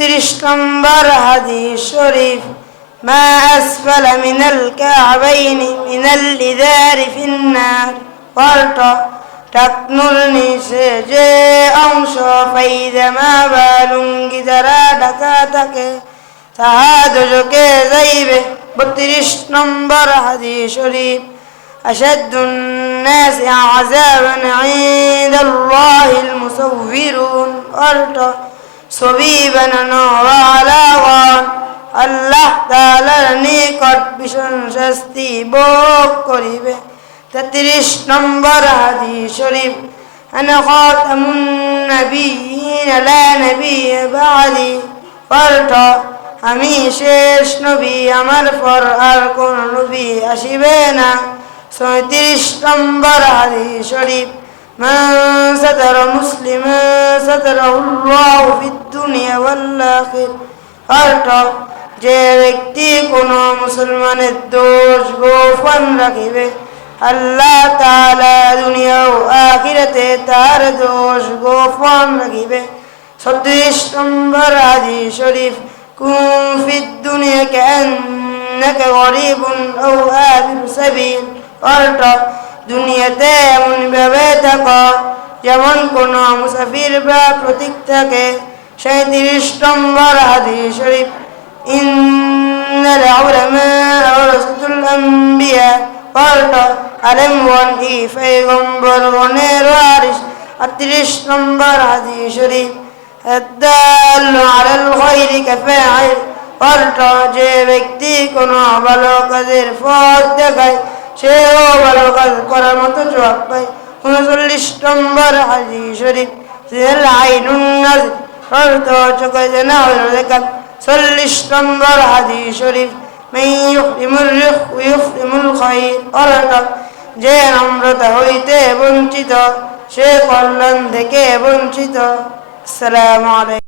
32 নম্বর হাদিস শরীফ, মা আসফালা মিনাল কা'বাইনি মিনাল ইযারি ফিন্নার, অর্থ টাকনুর নিচে যে অংশ পায়জামা বা লুঙ্গি দ্বারা ঢাকা থাকে তাহা দোজখে যাইবে। 32 নম্বর হাদিস শরীফ, আশাদ্দুন নাসি আযাবান ইনদাল্লাহিল মুসাউবিরুন, অর্থ ছবি বানানো ওয়ালাগণ আল্লাহ তাআলার নিকট ভীষণ শাস্তি ভোগ করিবে। 33 নম্বর হাদিস শরীফ, আনা খাতামুন নাবিয়্যিন লা নাবিয়্যা বা'দি, অর্থ আমি শেষ নবী, আমার পর আর কোন নবী আসিবে না। 34 নম্বর হাদিস শরীফ, মান সাতারা মুসলিমান সাতারাহুল্লাহু ফিদ দুনিয়া ওয়াল আখিরা, অর্থ যে ব্যক্তি কোন মুসলমানের দোষ গোপন রাখিবে আল্লাহ তাআলা দুনিয়া ও আখিরাতে তার দোষ গোপন রাখিবে। 36 নম্বর হাদিস শরীফ, কুন ফিদ দুনিয়া কান্নাকা গরীবুন আও আবিরু সাবিল, অর্থ দুনিয়াতে এমন ভাবে থাকো যেমন কোন মুসাফির বা প্রতীক থাকে। 37 নম্বর হাদিস শরীফ, ইন্নাল উলামা ওয়ারাসাতুল আম্বিয়া, অর্থ আলেমগণ ই পয়গম্বরগণের ওয়ারিস। 38 নম্বর হাদিস শরীফ, আদ-দাল্লু আলাল খায়রি কাফাইল, অর্থ যে ব্যক্তি কোনো ভালো কাজের পথ দেখায় সেও ভালো কাজ করার মতো জবাব পায়। 39 নম্বর হাদিস শরীফ, সিল আইনুন নাযর, অর্থ চোখে জানা হলো দেখা। 40 নম্বর হাদিস শরীফ, মান ইউহরিমুর রিফক ইউহরিমুল খায়র, অর্থ যে নম্রতা হইতে বঞ্চিত সে কল্যাণ থেকে বঞ্চিত। আসসালামু আলাইকুম।